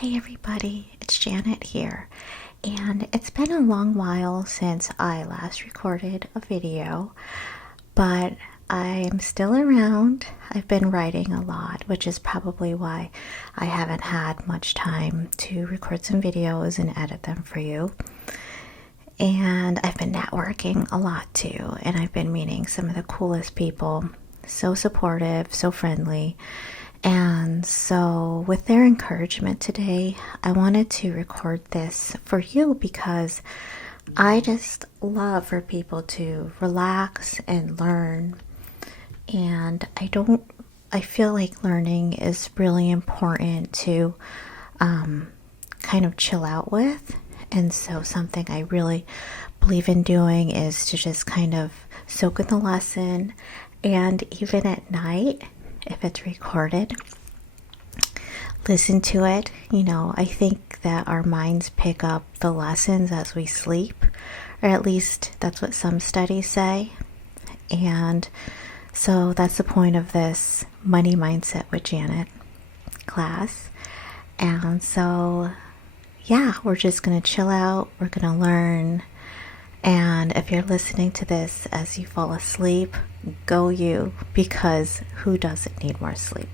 Hey everybody, it's Janet here, and it's been a long while since I last recorded a video, but I'm still around. I've been writing a lot, which is probably why I haven't had much time to record some videos and edit them for you. And I've been networking a lot too, and I've been meeting some of the coolest people, so supportive, so friendly. And so, with their encouragement today, I wanted to record this for you because I just love for people to relax and learn. And I feel like learning is really important to kind of chill out with. And so, something I really believe in doing is to just kind of soak in the lesson, and even at night, if it's recorded, listen to it. I think that our minds pick up the lessons as we sleep, or at least that's what some studies say. And so that's the point of this Money Mindset with Janet class. And so, yeah, we're just going to chill out, we're going to learn. And if you're listening to this as you fall asleep, go you, because who doesn't need more sleep?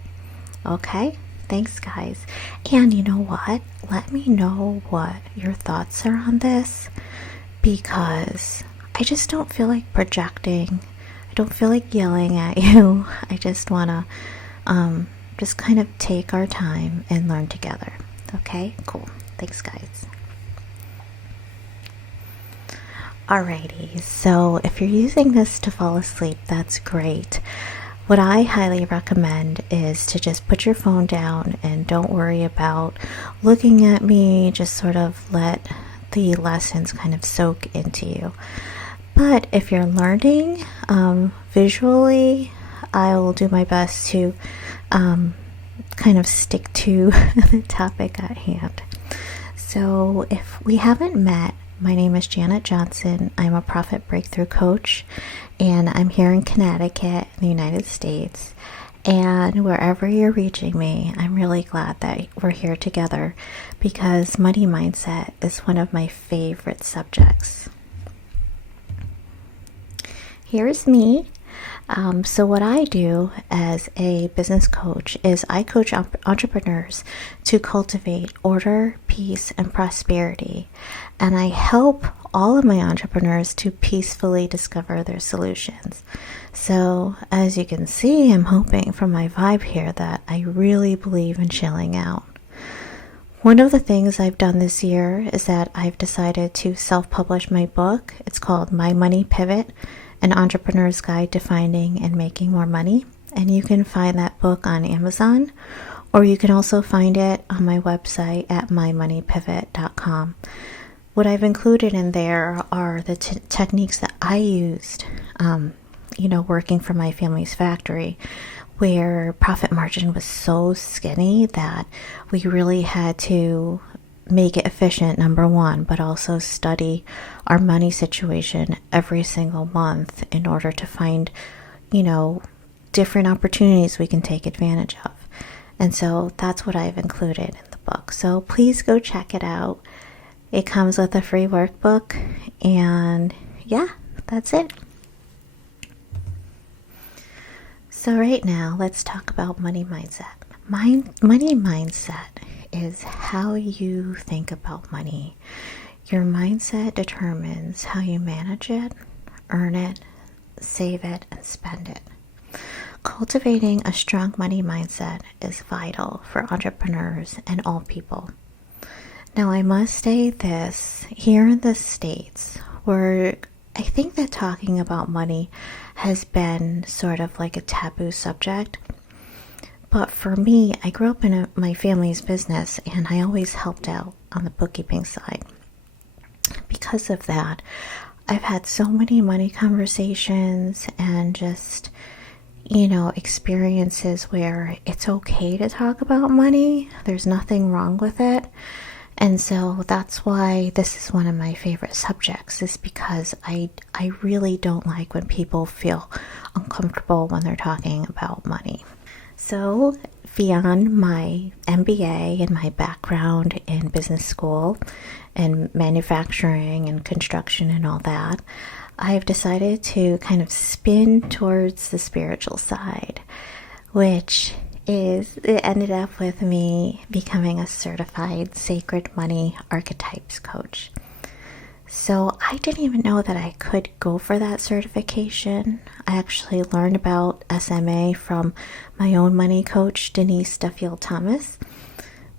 Okay? Thanks, guys. And you know what? Let me know what your thoughts are on this, because I just don't feel like projecting. I don't feel like yelling at you. I just want to just kind of take our time and learn together. Okay? Cool. Thanks, guys. Alrighty, so if you're using this to fall asleep, that's great. What I highly recommend is to just put your phone down and don't worry about looking at me. Just sort of let the lessons kind of soak into you. But if you're learning visually, I will do my best to kind of stick to the topic at hand. So if we haven't met, my name is Janet Johnson. I'm a Profit Breakthrough Coach, and I'm here in Connecticut, in the United States. And wherever you're reaching me, I'm really glad that we're here together, because money mindset is one of my favorite subjects. Here's me. So what I do as a business coach is I coach entrepreneurs to cultivate order, peace, and prosperity. And I help all of my entrepreneurs to peacefully discover their solutions. So as you can see, I'm hoping from my vibe here that I really believe in chilling out. One of the things I've done this year is that I've decided to self-publish my book. It's called My Money Pivot: An Entrepreneur's Guide to Finding and Making More Money. And you can find that book on Amazon, or you can also find it on my website at mymoneypivot.com. What I've included in there are the techniques that I used, working for my family's factory, where profit margin was so skinny that we really had to make it efficient, number one, but also study our money situation every single month in order to find, different opportunities we can take advantage of. And so that's what I've included in the book. So please go check it out. It comes with a free workbook, and yeah, that's it. So right now, let's talk about money mindset. Money mindset is how you think about money. Your mindset determines how you manage it, earn it, save it, and spend it. Cultivating a strong money mindset is vital for entrepreneurs and all people. Now, I must say this, here in the States, where I think that talking about money has been sort of like a taboo subject. But for me, I grew up in my family's business, and I always helped out on the bookkeeping side. Because of that, I've had so many money conversations and just, experiences where it's okay to talk about money. There's nothing wrong with it. And so that's why this is one of my favorite subjects, is because I really don't like when people feel uncomfortable when they're talking about money. So beyond my MBA and my background in business school and manufacturing and construction and all that, I've decided to kind of spin towards the spiritual side, which is, it ended up with me becoming a certified sacred money archetypes coach. So I didn't even know that I could go for that certification. I actually learned about SMA from my own money coach, Denise Duffield Thomas.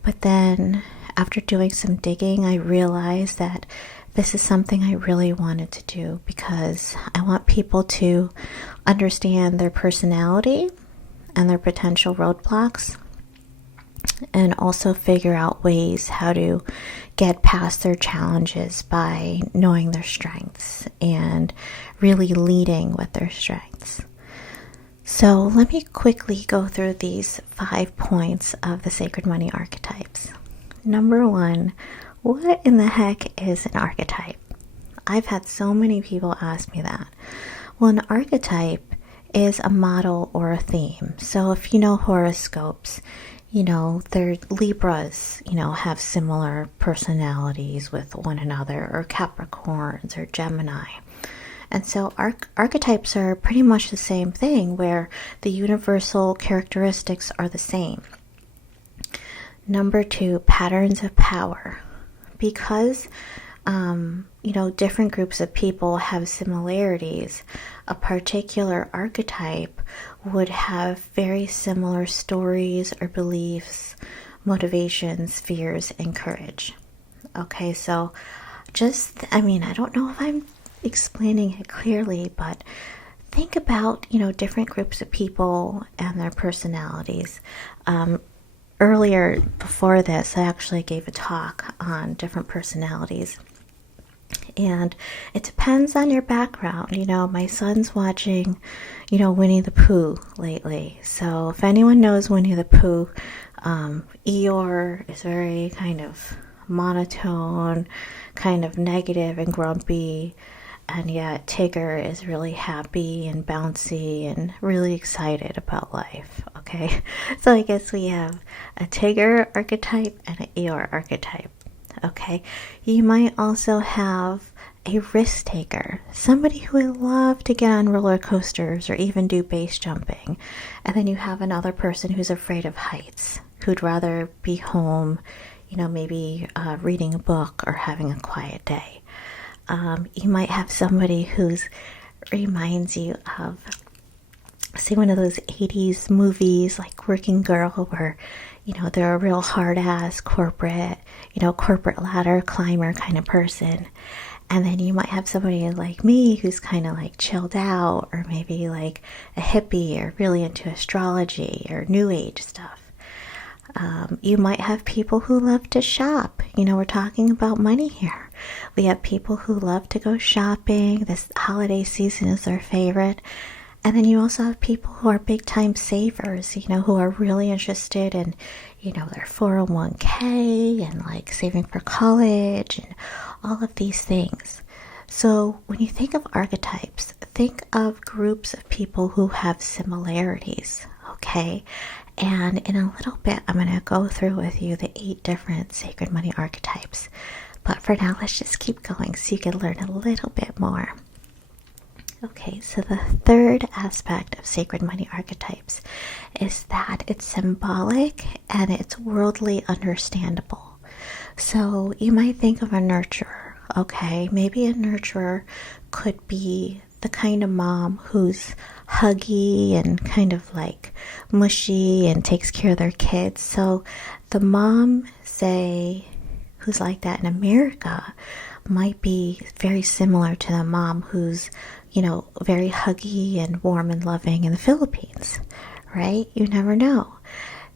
But then after doing some digging, I realized that this is something I really wanted to do because I want people to understand their personality and their potential roadblocks, and also figure out ways how to get past their challenges by knowing their strengths and really leading with their strengths. So let me quickly go through these 5 points of the sacred money archetypes. Number 1, what in the heck is an archetype? I've had so many people ask me that. Well, an archetype is a model or a theme. So if you know horoscopes, they're Libras, have similar personalities with one another, or Capricorns or Gemini. And so archetypes are pretty much the same thing, where the universal characteristics are the same. Number 2, patterns of power. Because different groups of people have similarities, a particular archetype would have very similar stories or beliefs, motivations, fears, and courage. Okay, so I don't know if I'm explaining it clearly, but think about, different groups of people and their personalities. Earlier, before this, I actually gave a talk on different personalities. And it depends on your background. My son's watching, Winnie the Pooh lately. So if anyone knows Winnie the Pooh, Eeyore is very kind of monotone, kind of negative and grumpy. And yet Tigger is really happy and bouncy and really excited about life. Okay, so I guess we have a Tigger archetype and an Eeyore archetype. Okay, you might also have a risk taker, somebody who would love to get on roller coasters or even do base jumping. And then you have another person who's afraid of heights, who'd rather be home, maybe reading a book or having a quiet day. You might have somebody who reminds you of, say, one of those 80s movies like Working Girl, where they're a real hard-ass corporate ladder climber kind of person. And then you might have somebody like me who's kind of like chilled out, or maybe like a hippie, or really into astrology or new age stuff. You might have people who love to shop. We're talking about money here. We have people who love to go shopping. This holiday season is their favorite. And then you also have people who are big time savers, who are really interested in, their 401k and like saving for college and all of these things. So when you think of archetypes, think of groups of people who have similarities, okay? And in a little bit, I'm going to go through with you the 8 different sacred money archetypes. But for now, let's just keep going so you can learn a little bit more. Okay, so the third aspect of sacred money archetypes is that it's symbolic and it's worldly understandable. So you might think of a nurturer, okay? Maybe a nurturer could be the kind of mom who's huggy and kind of like mushy and takes care of their kids. So the mom, say, who's like that in America might be very similar to the mom who's, very huggy and warm and loving in the Philippines, right? You never know.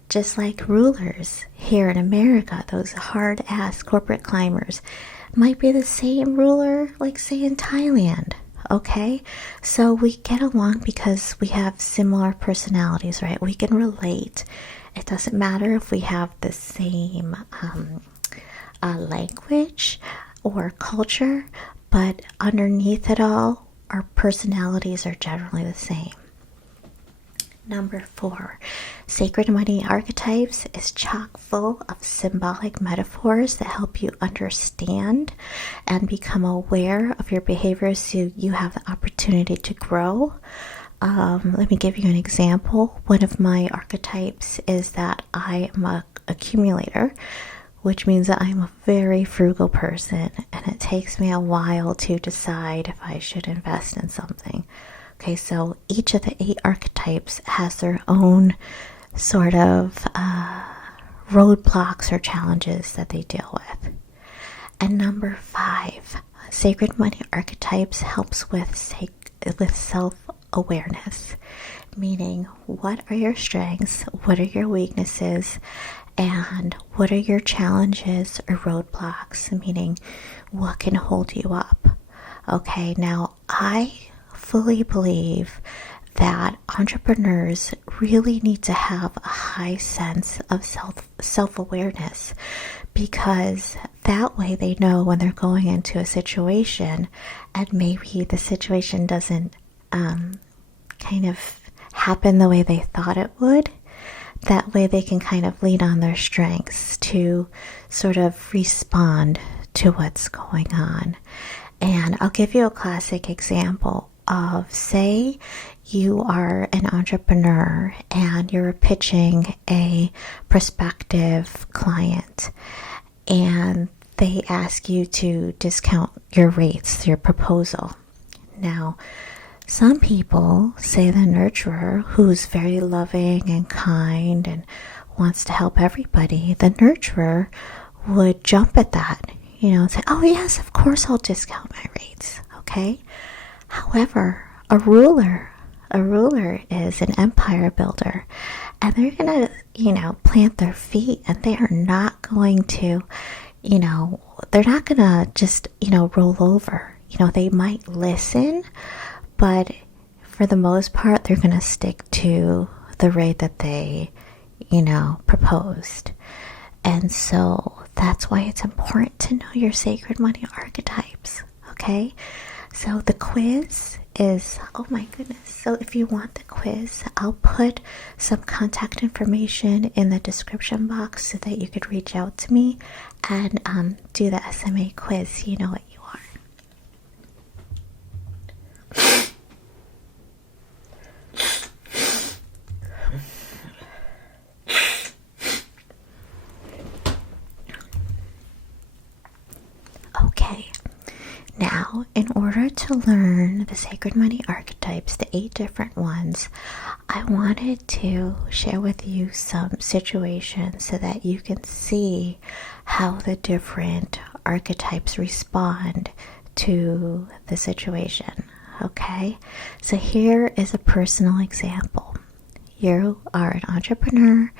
Just like rulers here in America, those hard-ass corporate climbers might be the same ruler, like, say, in Thailand, okay? So we get along because we have similar personalities, right? We can relate. It doesn't matter if we have the same language or culture, but underneath it all, our personalities are generally the same. Number 4, sacred money archetypes is chock full of symbolic metaphors that help you understand and become aware of your behaviors so you have the opportunity to grow. Let me give you an example. One of my archetypes is that I am an accumulator, which means that I'm a very frugal person, and it takes me a while to decide if I should invest in something. Okay, so each of the 8 archetypes has their own sort of roadblocks or challenges that they deal with. And number 5, sacred money archetypes helps with self-awareness, meaning what are your strengths, what are your weaknesses, and what are your challenges or roadblocks, meaning what can hold you up. Okay, now I fully believe that entrepreneurs really need to have a high sense of self-awareness, because that way they know when they're going into a situation and maybe the situation doesn't kind of happen the way they thought it would. That way they can kind of lean on their strengths to sort of respond to what's going on. And I'll give you a classic example of, say you are an entrepreneur and you're pitching a prospective client and they ask you to discount your rates, your proposal. Now, some people, say the nurturer, who's very loving and kind and wants to help everybody, the nurturer would jump at that, and say, oh yes, of course I'll discount my rates, okay? However, a ruler is an empire builder, and they're going to, plant their feet, and they are not going to, they're not going to just, roll over. They might listen, but for the most part, they're going to stick to the rate that they, proposed. And so that's why it's important to know your sacred money archetypes, okay? So the quiz is, oh my goodness. So if you want the quiz, I'll put some contact information in the description box so that you could reach out to me and do the SMA quiz. You know what you are. Okay, now in order to learn the sacred money archetypes, the 8 different ones, I wanted to share with you some situations so that you can see how the different archetypes respond to the situation. Okay, so here is a personal example. You are an entrepreneur.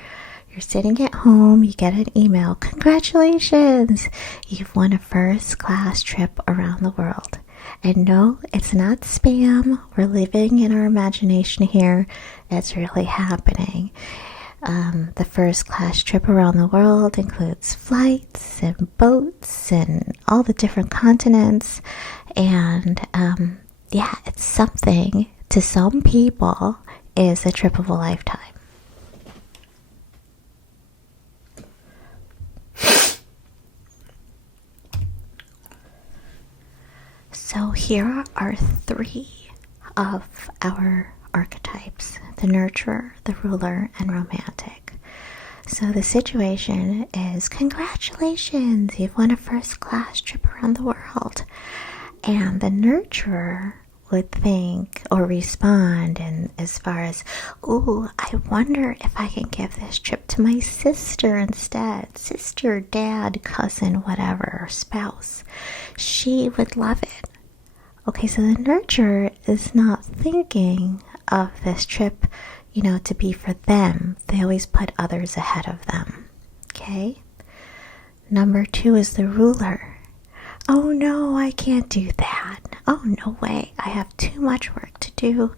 You're sitting at home, you get an email. Congratulations! You've won a first-class trip around the world. And no, it's not spam. We're living in our imagination here. It's really happening. The first-class trip around the world includes flights and boats and all the different continents. And it's something to some people is a trip of a lifetime. So here are 3 of our archetypes: the nurturer, the ruler, and romantic. So the situation is, congratulations, you've won a first-class trip around the world. And the nurturer would think or respond and as far as, ooh, I wonder if I can give this trip to my sister instead. Sister, dad, cousin, whatever, spouse. She would love it. Okay, so the nurturer is not thinking of this trip, to be for them. They always put others ahead of them. Okay? Number 2 is the ruler. Oh no, I can't do that. Oh, no way. I have too much work to do.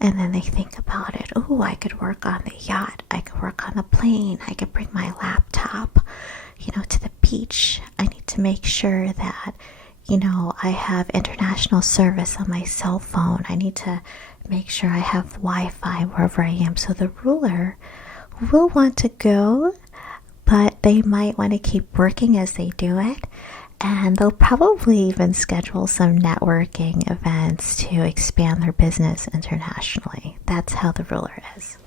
And then they think about it. Oh, I could work on the yacht. I could work on the plane. I could bring my laptop, to the beach. I need to make sure that, I have international service on my cell phone. I need to make sure I have Wi-Fi wherever I am. So the ruler will want to go, but they might want to keep working as they do it. And they'll probably even schedule some networking events to expand their business internationally. That's how the ruler is.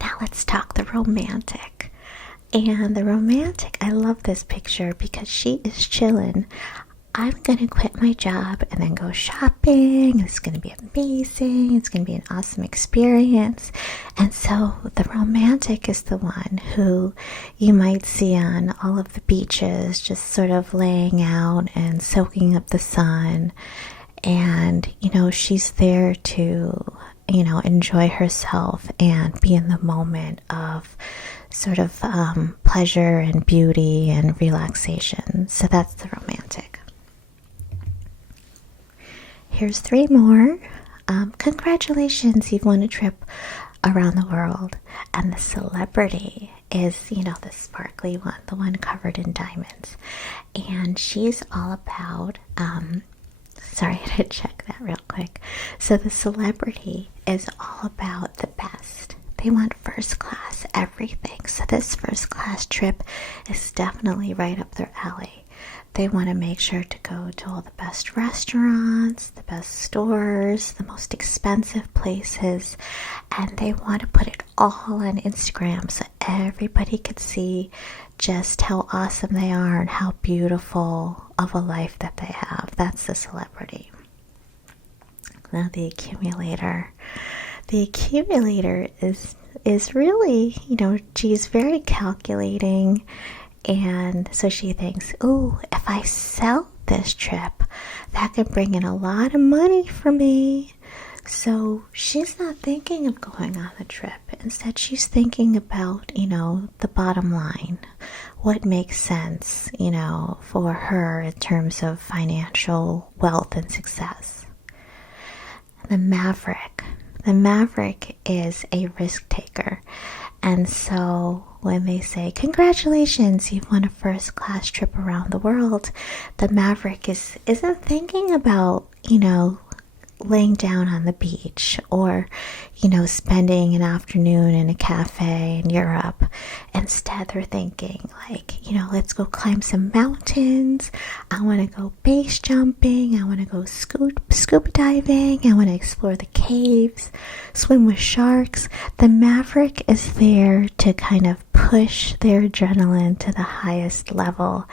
Now let's talk the romantic. And the romantic, I love this picture because she is chilling. I'm going to quit my job and then go shopping. It's going to be amazing. It's going to be an awesome experience. And so the romantic is the one who you might see on all of the beaches, just sort of laying out and soaking up the sun. And, she's there to, enjoy herself and be in the moment of sort of pleasure and beauty and relaxation. So that's the romantic. Here's 3 more. Congratulations, you've won a trip around the world. And the celebrity is, the sparkly one, the one covered in diamonds. And she's all about, sorry, I had to check that real quick. So the celebrity is all about the best. They want first class everything. So this first class trip is definitely right up their alley. They want to make sure to go to all the best restaurants, the best stores, the most expensive places, and they want to put it all on Instagram so everybody could see just how awesome they are and how beautiful of a life that they have. That's the celebrity. Now the accumulator. The accumulator is really, she's very calculating. And so she thinks, oh, if I sell this trip, that could bring in a lot of money for me. So she's not thinking of going on the trip. Instead, she's thinking about, the bottom line. What makes sense, for her in terms of financial wealth and success. The maverick. The maverick is a risk taker. And so when they say, congratulations, you've won a first class trip around the world, the maverick isn't thinking about, laying down on the beach or, spending an afternoon in a cafe in Europe. Instead, they're thinking like, let's go climb some mountains. I want to go base jumping. I want to go scuba diving. I want to explore the caves, swim with sharks. The maverick is there to kind of push their adrenaline to the highest level.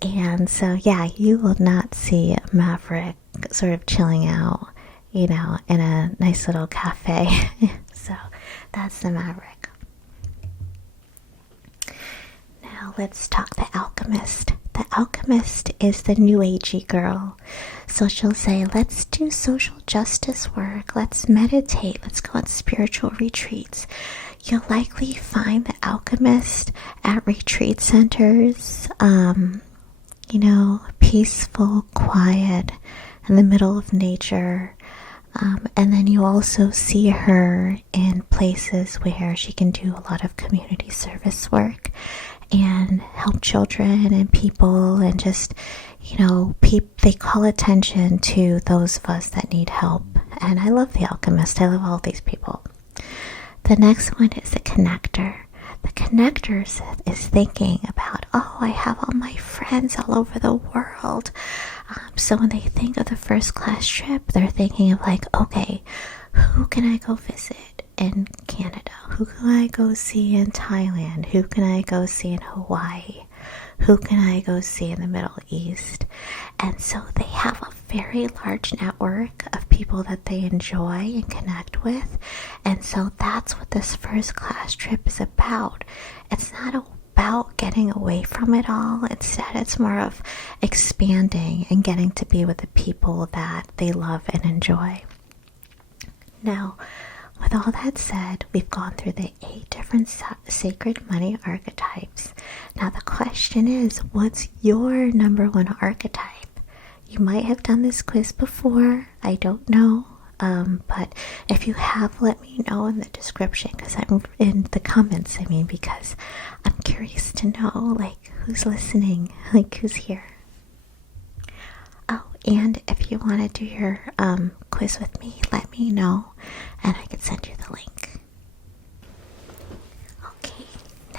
And so, yeah, you will not see a maverick sort of chilling out, in a nice little cafe. So that's the maverick. Now let's talk the alchemist. The alchemist is the new agey girl. So she'll say, let's do social justice work. Let's meditate. Let's go on spiritual retreats. You'll likely find the alchemist at retreat centers, peaceful, quiet, in the middle of nature. And then you also see her in places where she can do a lot of community service work and help children and people and just, they call attention to those of us that need help. And I love the alchemist. I love all these people. The next one is the connector. The connector is thinking about, I have all my friends all over the world. So when they think of the first class trip, they're thinking of like, okay, who can I go visit in Canada? Who can I go see in Thailand? Who can I go see in Hawaii? Who can I go see in the Middle East? And so they have a very large network of people that they enjoy and connect with. And so that's what this first class trip is about. It's not about getting away from it all. Instead, it's more of expanding and getting to be with the people that they love and enjoy. Now, with all that said, we've gone through the 8 different sacred money archetypes. Now the question is, what's your number 1 archetype? You might have done this quiz before, I don't know. But if you have, let me know in the description, because I'm in the comments, because I'm curious to know, like, who's listening, like, who's here. Oh, and if you want to do your quiz with me, let me know, and I can send you the link. Okay,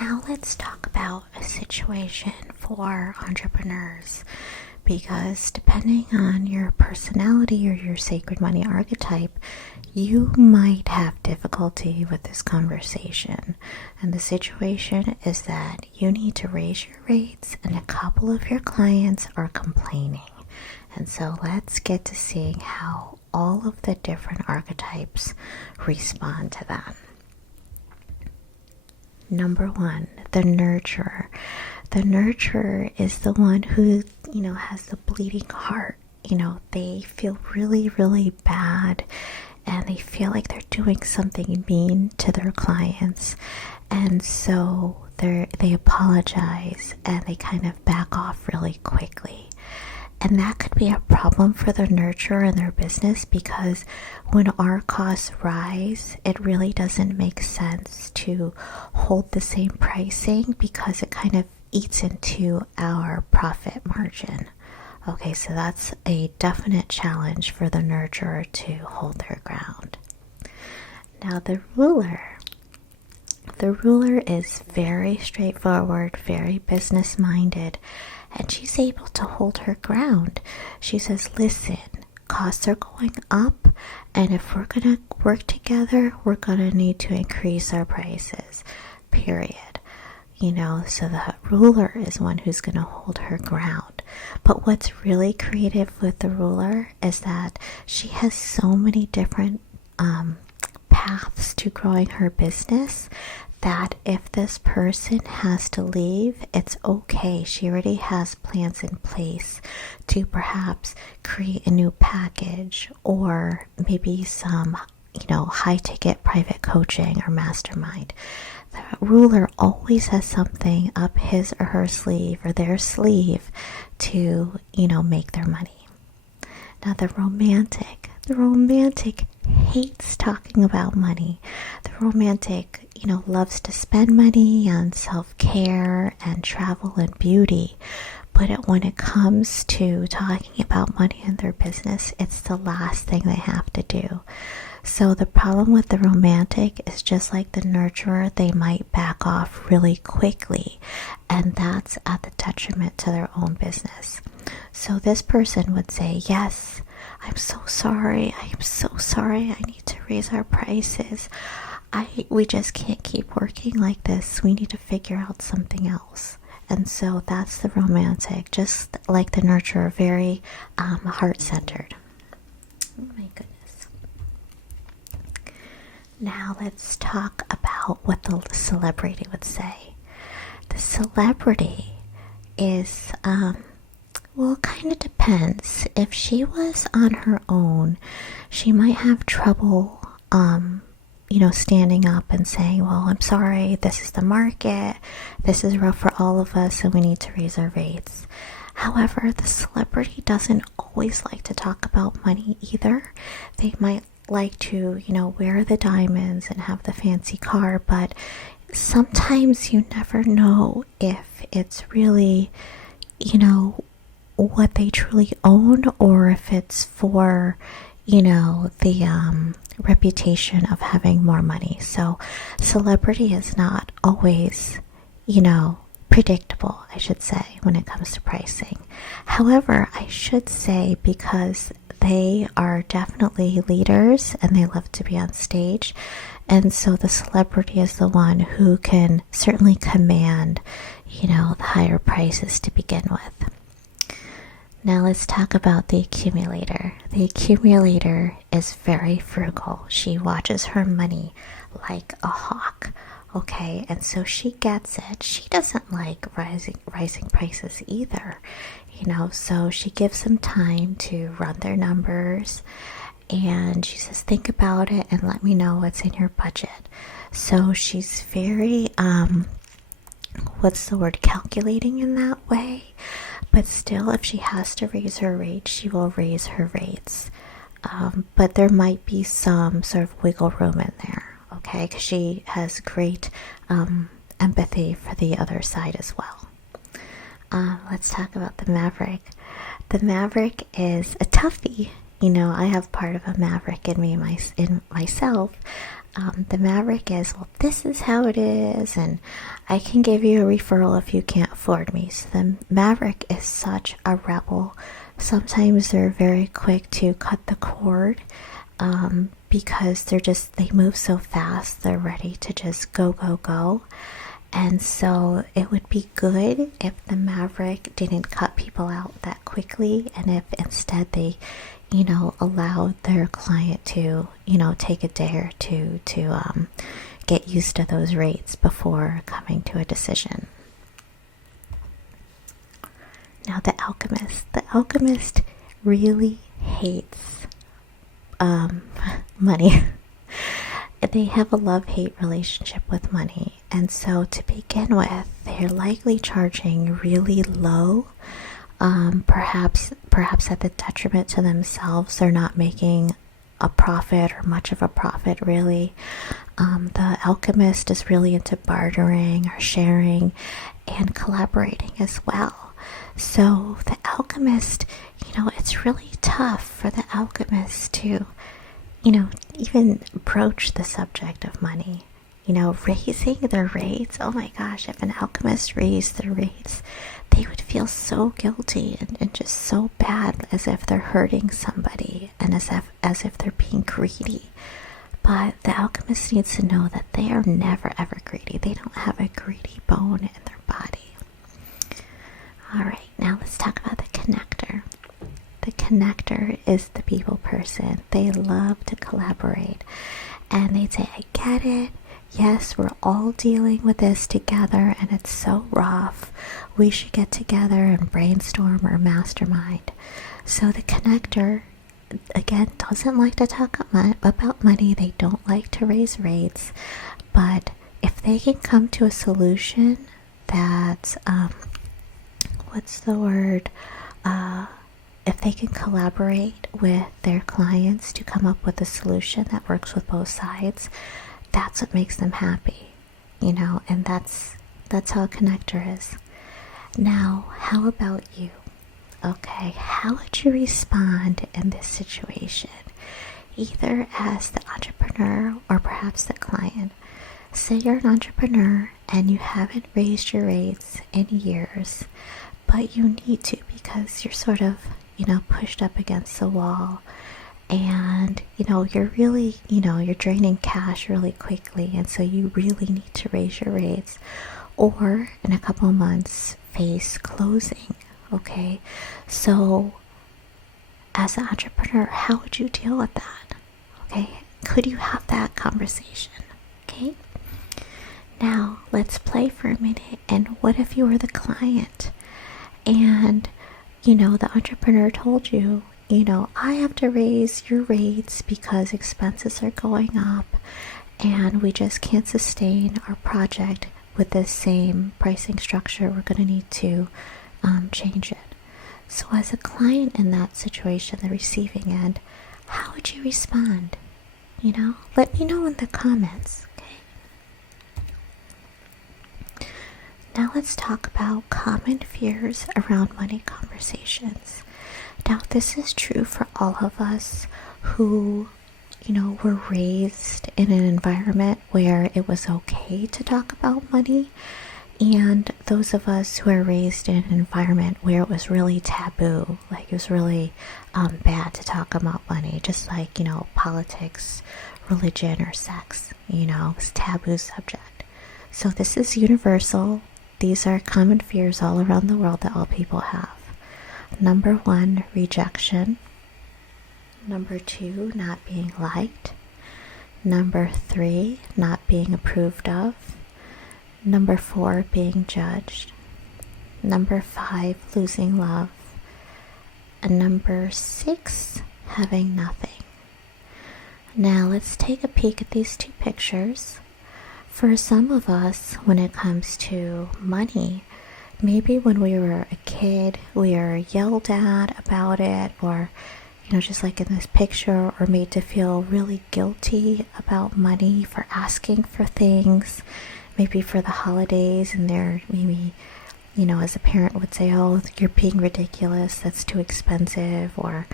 now let's talk about a situation for entrepreneurs, because depending on your personality or your sacred money archetype, you might have difficulty with this conversation. And the situation is that you need to raise your rates and a couple of your clients are complaining. And so let's get to seeing how all of the different archetypes respond to that. Number one, the nurturer. The nurturer is the one who, has the bleeding heart. They feel really, really bad, and they feel like they're doing something mean to their clients. And so they apologize and they kind of back off really quickly. And that could be a problem for the nurturer in their business, because when our costs rise, it really doesn't make sense to hold the same pricing, because it kind of eats into our profit margin. Okay, so that's a definite challenge for the nurturer to hold their ground. Now the ruler. The ruler is very straightforward, very business-minded, and she's able to hold her ground. She says, listen, costs are going up, and if we're going to work together, we're going to need to increase our prices, period. So the ruler is one who's going to hold her ground. But what's really creative with the ruler is that she has so many different paths to growing her business, that if this person has to leave, it's okay. She already has plans in place to perhaps create a new package, or maybe some, high ticket private coaching or mastermind. The ruler always has something up his or her sleeve or their sleeve to, make their money. Now the romantic hates talking about money. The romantic, loves to spend money on self-care and travel and beauty. But when it comes to talking about money in their business, it's the last thing they have to do. So the problem with the romantic is, just like the nurturer, they might back off really quickly, and that's at the detriment to their own business. So this person would say, yes, I'm so sorry. I am so sorry. I need to raise our prices. We just can't keep working like this. We need to figure out something else. And so that's the romantic, just like the nurturer, very heart-centered. Oh my goodness. Now let's talk about what the celebrity would say. The celebrity is, kind of depends. If she was on her own, she might have trouble, standing up and saying, well, I'm sorry, this is the market, this is rough for all of us, and we need to raise our rates. However, the celebrity doesn't always like to talk about money either. They might like to, wear the diamonds and have the fancy car, but sometimes you never know if it's really, what they truly own, or if it's for, the reputation of having more money. So celebrity is not always, predictable, I should say, when it comes to pricing. However, I should say, because they are definitely leaders and they love to be on stage, and so the celebrity is the one who can certainly command, the higher prices to begin with. Now let's talk about the accumulator. The accumulator is very frugal. She watches her money like a hawk. Okay, and so she gets it. She doesn't like rising prices either, so she gives them time to run their numbers, and she says, think about it and let me know what's in your budget. So she's very, calculating in that way. But still, if she has to raise her rates, she will raise her rates. but there might be some sort of wiggle room in there, okay? Because she has great empathy for the other side as well. Let's talk about the Maverick. The Maverick is a toughie. You know, I have part of a Maverick in me, in myself. The Maverick is, well, this is how it is, and I can give you a referral if you can't afford me. So the Maverick is such a rebel. Sometimes they're very quick to cut the cord because they move so fast. They're ready to just go, go, go. And so it would be good if the Maverick didn't cut people out that quickly, and if instead they, allowed their client to, take a day or two to get used to those rates before coming to a decision. Now, the alchemist really hates money. They have a love-hate relationship with money, and so to begin with, they're likely charging really low, perhaps at the detriment to themselves. They're not making a profit or much of a profit, really. The alchemist is really into bartering or sharing and collaborating as well. So the alchemist, it's really tough for the alchemist to even broach the subject of money. Raising their rates. Oh my gosh, if an alchemist raised their rates, they would feel so guilty and just so bad, as if they're hurting somebody and as if they're being greedy. But the alchemist needs to know that they are never ever greedy. They don't have a greedy bone in their body. Alright, now let's talk about the connector. The connector is the people person. They love to collaborate. And they'd say, I get it. Yes, we're all dealing with this together and it's so rough. We should get together and brainstorm or mastermind. So the connector, again, doesn't like to talk about money. They don't like to raise rates. But if they can come to a solution that, if they can collaborate with their clients to come up with a solution that works with both sides, that's what makes them happy, and that's how a connector is. Now, how about you? Okay, how would you respond in this situation, either as the entrepreneur or perhaps the client? Say you're an entrepreneur and you haven't raised your rates in years, but you need to because you're sort of pushed up against the wall, and you're really you're draining cash really quickly, and so you really need to raise your rates, or in a couple of months face closing. Okay, so as an entrepreneur, how would you deal with that? Okay, could you have that conversation? Okay, now let's play for a minute. And what if you were the client and the entrepreneur told you, I have to raise your rates because expenses are going up and we just can't sustain our project with the same pricing structure. We're going to need to change it. So as a client in that situation, the receiving end, how would you respond? Let me know in the comments. Now let's talk about common fears around money conversations. Now this is true for all of us who, were raised in an environment where it was okay to talk about money, and those of us who are raised in an environment where it was really taboo, like it was really bad to talk about money, just like, politics, religion, or sex, it's a taboo subject. So this is universal. These are common fears all around the world that all people have. Number 1, rejection. Number 2, not being liked. Number 3, not being approved of. Number 4, being judged. Number 5, losing love. And number 6, having nothing. Now let's take a peek at these two pictures. For some of us, when it comes to money, maybe when we were a kid, we were yelled at about it, or, just like in this picture, or made to feel really guilty about money for asking for things, maybe for the holidays, and they're maybe, as a parent would say, oh, you're being ridiculous, that's too expensive, or,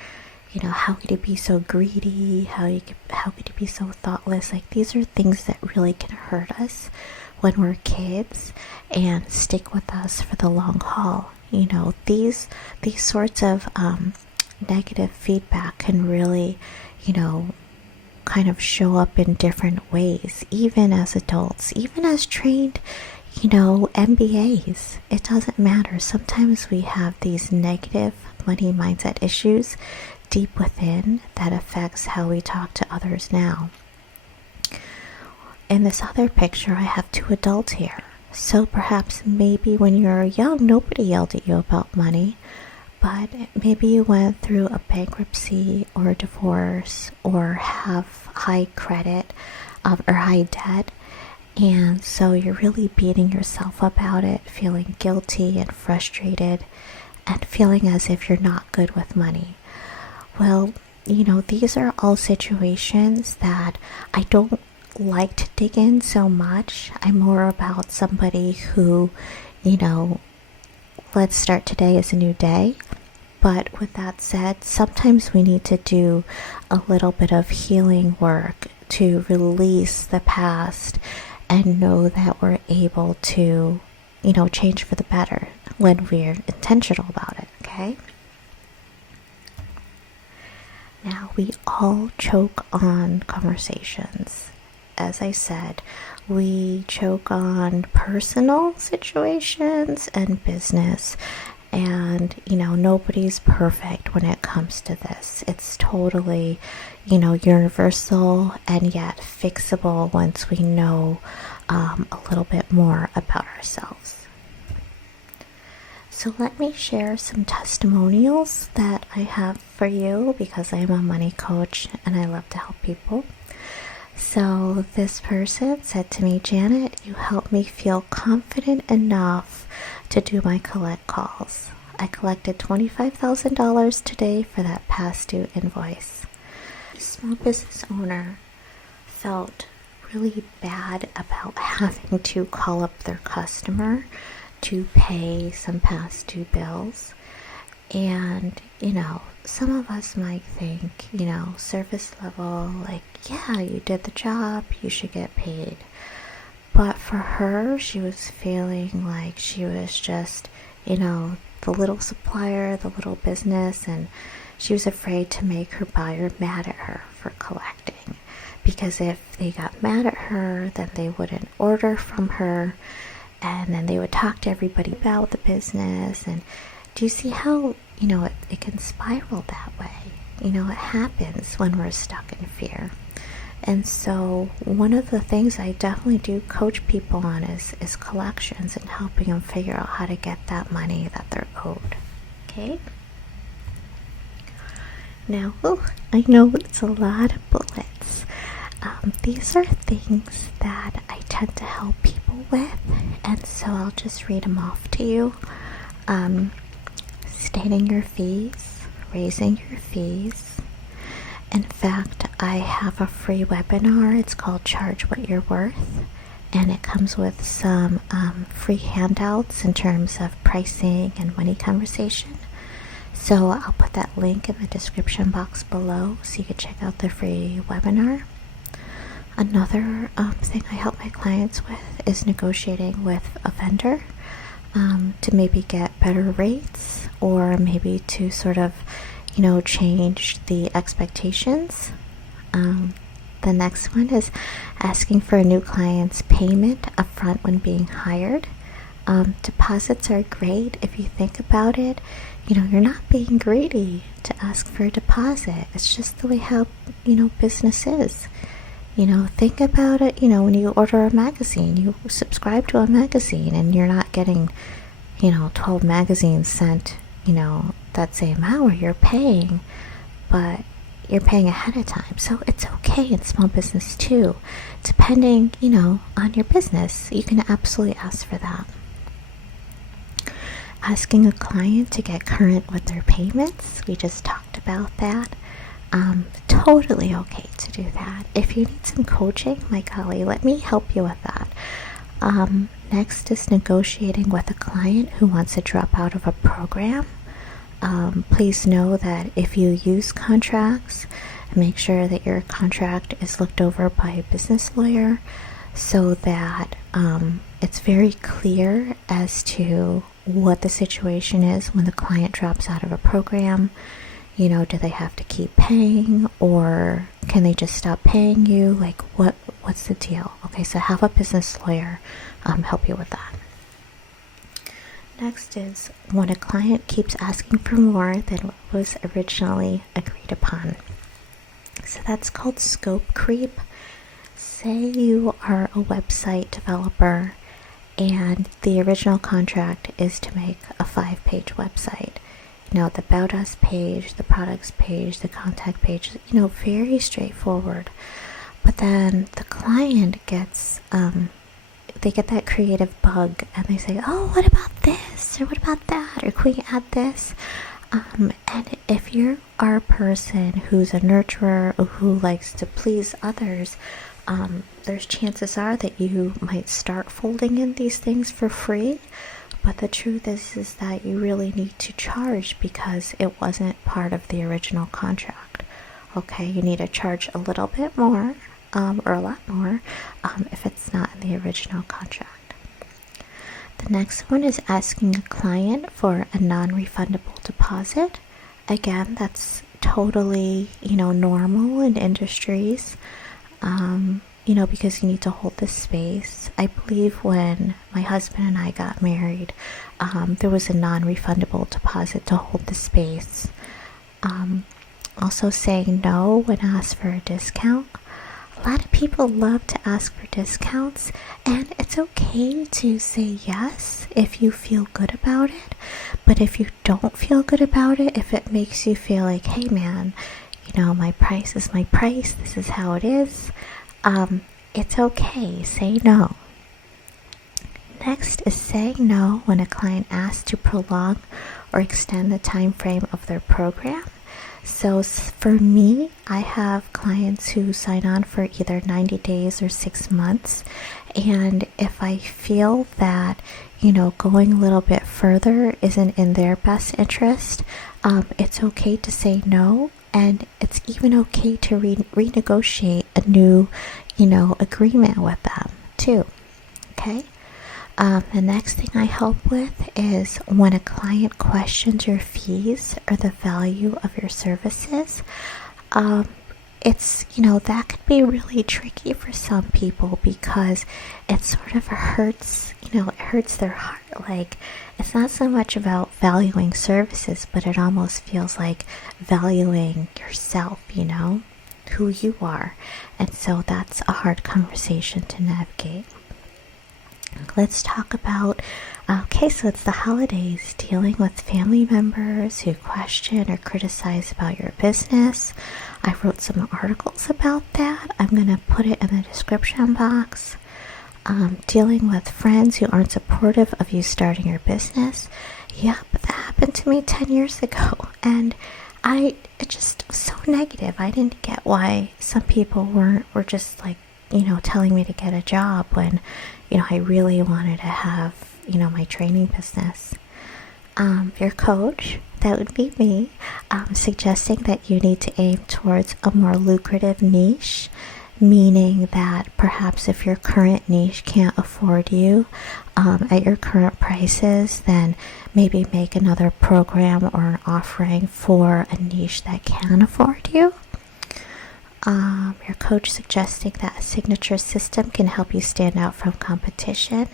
how could you be so greedy? How could you be so thoughtless? Like, these are things that really can hurt us when we're kids and stick with us for the long haul. These sorts of negative feedback can really, kind of show up in different ways, even as adults, even as trained, MBAs. It doesn't matter. Sometimes we have these negative money mindset issues deep within that affects how we talk to others now. In this other picture, I have two adults here. So perhaps maybe when you were young, nobody yelled at you about money, but maybe you went through a bankruptcy or a divorce, or have high credit or high debt, and so you're really beating yourself up about it, feeling guilty and frustrated, and feeling as if you're not good with money. Well, these are all situations that I don't like to dig in so much. I'm more about somebody who, let's start today as a new day. But with that said, sometimes we need to do a little bit of healing work to release the past and know that we're able to, change for the better when we're intentional about it, okay? Now, we all choke on conversations. As I said, we choke on personal situations and business. And, nobody's perfect when it comes to this. It's totally, universal and yet fixable once we know a little bit more about ourselves. So let me share some testimonials that I have for you, because I am a money coach and I love to help people. So this person said to me, Janet, you helped me feel confident enough to do my collect calls. I collected $25,000 today for that past due invoice. A small business owner felt really bad about having to call up their customer to pay some past due bills. And, some of us might think, service level, like, yeah, you did the job, you should get paid. But for her, she was feeling like she was just, the little supplier, the little business, and she was afraid to make her buyer mad at her for collecting. Because if they got mad at her, then they wouldn't order from her, and then they would talk to everybody about the business. And do you see how, it can spiral that way? It happens when we're stuck in fear. And so one of the things I definitely do coach people on is collections and helping them figure out how to get that money that they're owed. Okay? Now, I know it's a lot of bullets. These are things that I tend to help people with, and so I'll just read them off to you. Stating your fees, raising your fees. In fact, I have a free webinar. It's called Charge What You're Worth, and it comes with some free handouts in terms of pricing and money conversation. So I'll put that link in the description box below so you can check out the free webinar. Another thing I help my clients with is negotiating with a vendor to maybe get better rates, or maybe to sort of change the expectations. The next one is asking for a new client's payment upfront when being hired. Deposits are great if you think about it. You're not being greedy to ask for a deposit. It's just the way how, business is. Think about it, when you order a magazine, you subscribe to a magazine and you're not getting, 12 magazines sent, that same hour. You're paying, but you're paying ahead of time. So it's okay in small business too. Depending, on your business, you can absolutely ask for that. asking a client to get current with their payments. We just talked about that. Totally okay to do that. If you need some coaching, my golly, let me help you with that. Next is negotiating with a client who wants to drop out of a program. Please know that if you use contracts, make sure that your contract is looked over by a business lawyer so that it's very clear as to what the situation is when the client drops out of a program. You know, do they have to keep paying, or can they just stop paying you? Like, what's the deal? Okay, so have a business lawyer help you with that. Next is when a client keeps asking for more than what was originally agreed upon. So that's called scope creep. Say you are a website developer and the original contract is to make a 5-page website. You know, the About Us page, the products page, the contact page, you know, very straightforward. But then the client gets, they get that creative bug and they say, oh, what about this? Or what about that? Or can we add this? And if you are a person who's a nurturer or who likes to please others, there's chances are that you might start folding in these things for free. But the truth is that you really need to charge because it wasn't part of the original contract. Okay, you need to charge a little bit more, or a lot more, if it's not in the original contract. The next one is asking a client for a non-refundable deposit. Again, that's totally, normal in industries. Because you need to hold this space. I believe when my husband and I got married, there was a non-refundable deposit to hold the space. Also saying no when asked for a discount. A lot of people love to ask for discounts, and it's okay to say yes if you feel good about it. But if you don't feel good about it, if it makes you feel like, hey man, my price is my price, this is how it is, it's okay, say no. Next is saying no when a client asks to prolong or extend the time frame of their program. So for me, I have clients who sign on for either 90 days or 6 months. And if I feel that, going a little bit further isn't in their best interest, it's okay to say no. And it's even okay to renegotiate a new, agreement with them too. Okay. The next thing I help with is when a client questions your fees or the value of your services. It's, that could be really tricky for some people because it sort of hurts, it hurts their heart. Like, it's not so much about valuing services, but it almost feels like valuing yourself, who you are. And so that's a hard conversation to navigate. Let's talk about, so it's the holidays, dealing with family members who question or criticize about your business. I wrote some articles about that. I'm going to put it in the description box. Dealing with friends who aren't supportive of you starting your business. Yep, that happened to me 10 years ago. And it just was so negative. I didn't get why some people were just like, telling me to get a job when, I really wanted to have, my training business. Your coach, that would be me, suggesting that you need to aim towards a more lucrative niche, meaning that perhaps if your current niche can't afford you at your current prices, then maybe make another program or an offering for a niche that can afford you. Your coach suggesting that a signature system can help you stand out from competition.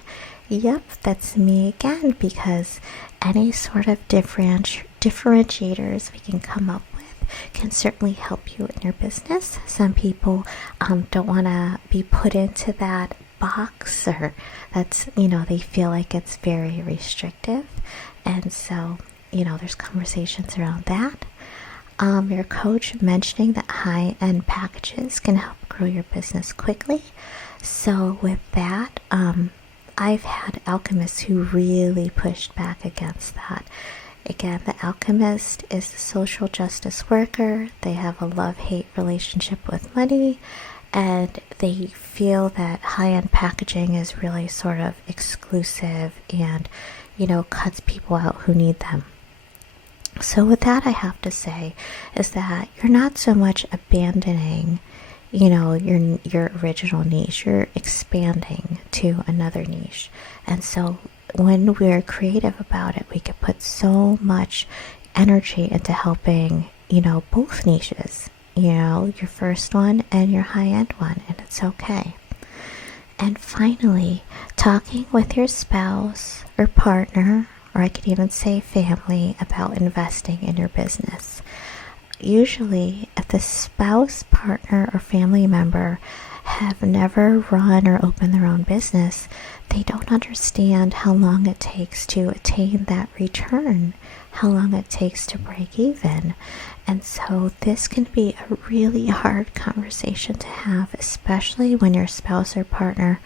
Yep, that's me again, because any sort of differentiators we can come up with can certainly help you in your business. Some people don't want to be put into that box, or that's, they feel like it's very restrictive. And so, there's conversations around that. Your coach mentioning that high-end packages can help grow your business quickly. So with that, I've had alchemists who really pushed back against that. Again, the alchemist is the social justice worker. They have a love-hate relationship with money, and they feel that high-end packaging is really sort of exclusive and, cuts people out who need them. So with that, I have to say is that you're not so much abandoning, your original niche. You're expanding to another niche. And so when we're creative about it, we can put so much energy into helping, both niches, your first one and your high-end one, and it's okay. And finally, talking with your spouse or partner, or I could even say family, about investing in your business. Usually, if the spouse, partner, or family member have never run or opened their own business, they don't understand how long it takes to attain that return, how long it takes to break even. And so this can be a really hard conversation to have, especially when your spouse or partner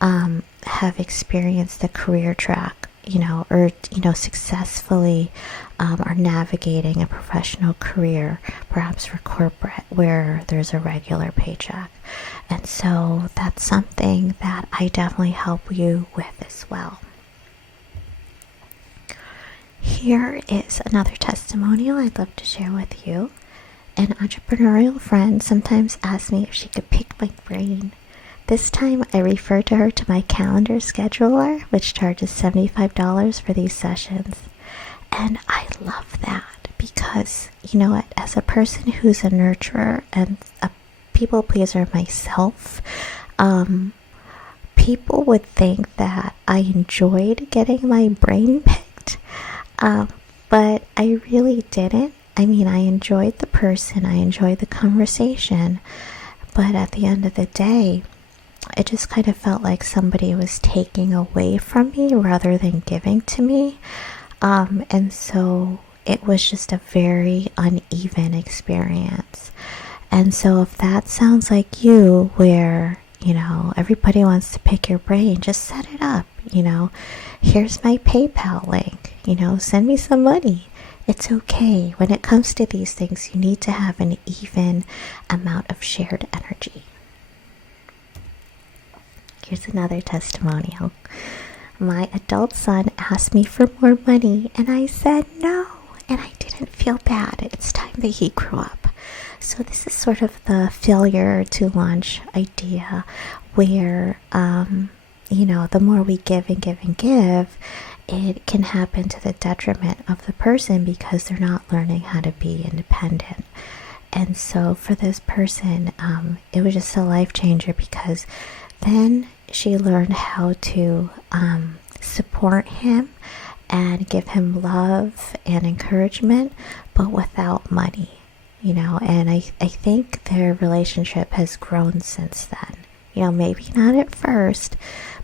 have experienced the career track, or successfully are navigating a professional career, perhaps for corporate, where there's a regular paycheck. And so that's something that I definitely help you with as well. Here is another testimonial I'd love to share with you. An entrepreneurial friend sometimes asks me if she could pick my brain. This time I refer to her to my calendar scheduler, which charges $75 for these sessions. And I love that because, as a person who's a nurturer and a people pleaser myself, people would think that I enjoyed getting my brain picked, but I really didn't. I enjoyed the person, I enjoyed the conversation, but at the end of the day, it just kind of felt like somebody was taking away from me rather than giving to me. And so it was just a very uneven experience. And so if that sounds like you, where, everybody wants to pick your brain, just set it up. Here's my PayPal link, send me some money. It's okay. When it comes to these things, you need to have an even amount of shared energy. Here's another testimonial. My adult son asked me for more money, and I said no, and I didn't feel bad. It's time that he grew up. So this is sort of the failure to launch idea where, the more we give and give and give, it can happen to the detriment of the person because they're not learning how to be independent. And so for this person, it was just a life changer because then she learned how to support him and give him love and encouragement, but without money, and I think their relationship has grown since then. Maybe not at first,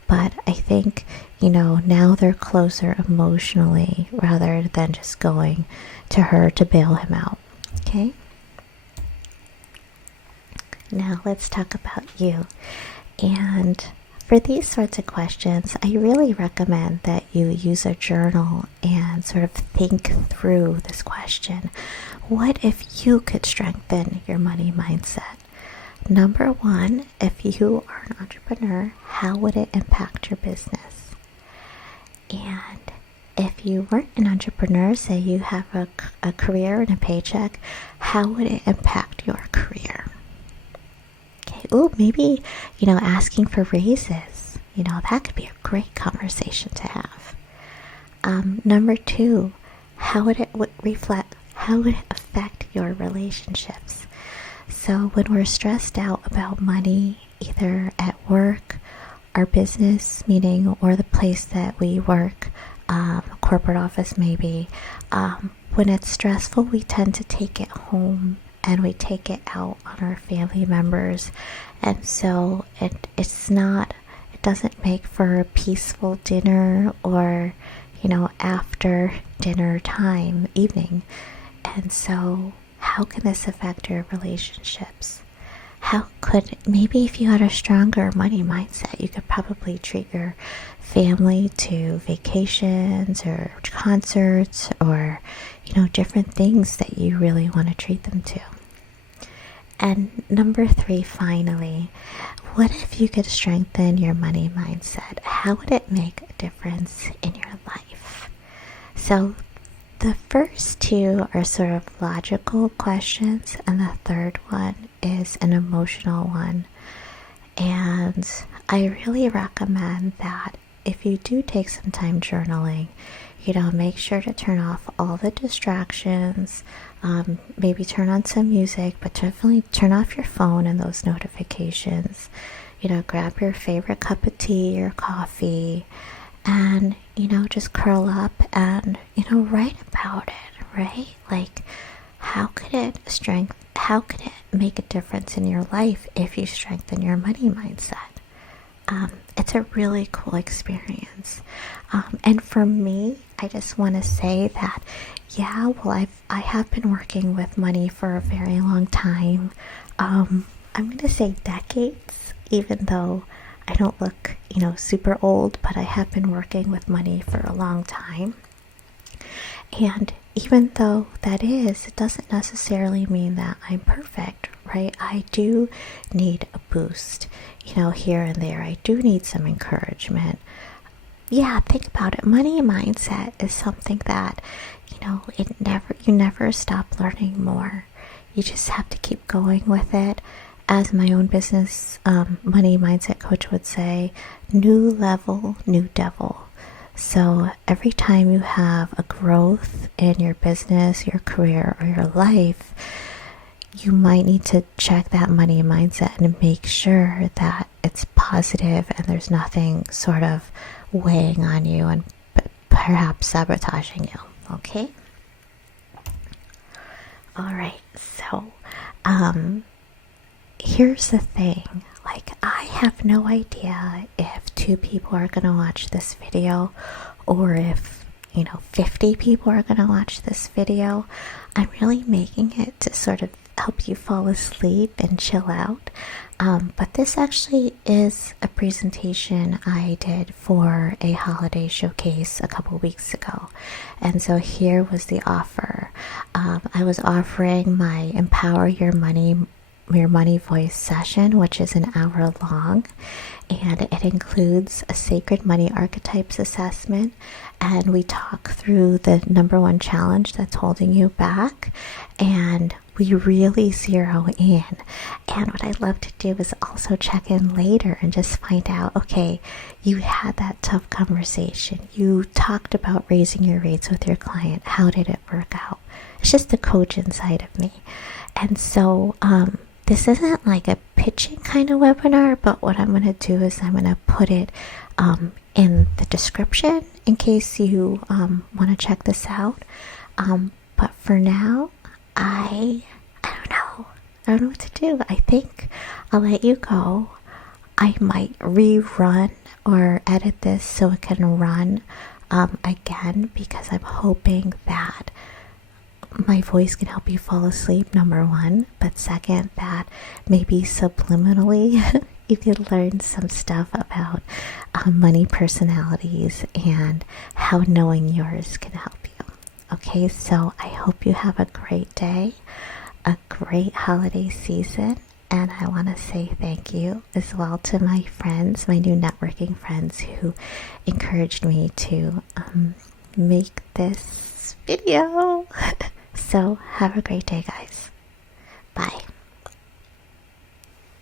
but I think, now they're closer emotionally rather than just going to her to bail him out. Okay? Now let's talk about you. And for these sorts of questions, I really recommend that you use a journal and sort of think through this question. What if you could strengthen your money mindset? Number one, if you are an entrepreneur, how would it impact your business? And if you weren't an entrepreneur, say you have a career and a paycheck, how would it impact your career? Okay, maybe, asking for raises, that could be a great conversation to have. Number two, how would it affect your relationships? So when we're stressed out about money, either at work, our business meeting, or the place that we work, a corporate office maybe, when it's stressful, we tend to take it home and we take it out on our family members. And so it doesn't make for a peaceful dinner or, after dinner time, evening. And so how can this affect your relationships? How could maybe if you had a stronger money mindset, you could probably treat your family to vacations or concerts or, different things that you really want to treat them to. And number 3, finally, what if you could strengthen your money mindset? How would it make a difference in your life? So the first 2 are sort of logical questions, and the third one is an emotional one. And I really recommend that if you do take some time journaling, make sure to turn off all the distractions, maybe turn on some music, but definitely turn off your phone and those notifications. Grab your favorite cup of tea or coffee and, just curl up and, write about it, right? Like, how could it make a difference in your life if you strengthen your money mindset? It's a really cool experience. And for me, I just want to say that, I have been working with money for a very long time. I'm going to say decades, even though I don't look, super old, but I have been working with money for a long time. And even though it doesn't necessarily mean that I'm perfect, right? I do need a boost, here and there. I do need some encouragement. Yeah, think about it. Money mindset is something that, you never stop learning more. You just have to keep going with it. As my own business money mindset coach would say, new level, new devil. So every time you have a growth in your business, your career, or your life, you might need to check that money mindset and make sure that it's positive and there's nothing sort of weighing on you and perhaps sabotaging you. Okay? All right. So, here's the thing. I have no idea if 2 people are going to watch this video or if, 50 people are going to watch this video. I'm really making it to sort of help you fall asleep and chill out. But this actually is a presentation I did for a holiday showcase a couple weeks ago. And so here was the offer. I was offering my Empower Your Money Voice session, which is an hour long, and it includes a sacred money archetypes assessment, and we talk through the number 1 challenge that's holding you back, and we really zero in. And what I love to do is also check in later and just find out, okay, you had that tough conversation, you talked about raising your rates with your client, how did it work out? It's just the coach inside of me. And so this isn't like a pitching kind of webinar, but what I'm going to do is I'm going to put it in the description in case you want to check this out. But for now, I don't know. I don't know what to do. I think I'll let you go. I might rerun or edit this so it can run again, because I'm hoping that my voice can help you fall asleep, number 1, but second, that maybe subliminally you could learn some stuff about money personalities and how knowing yours can help you. Okay, so I hope you have a great day, a great holiday season, and I want to say thank you as well to my friends, my new networking friends who encouraged me to make this video. So have a great day, guys. Bye.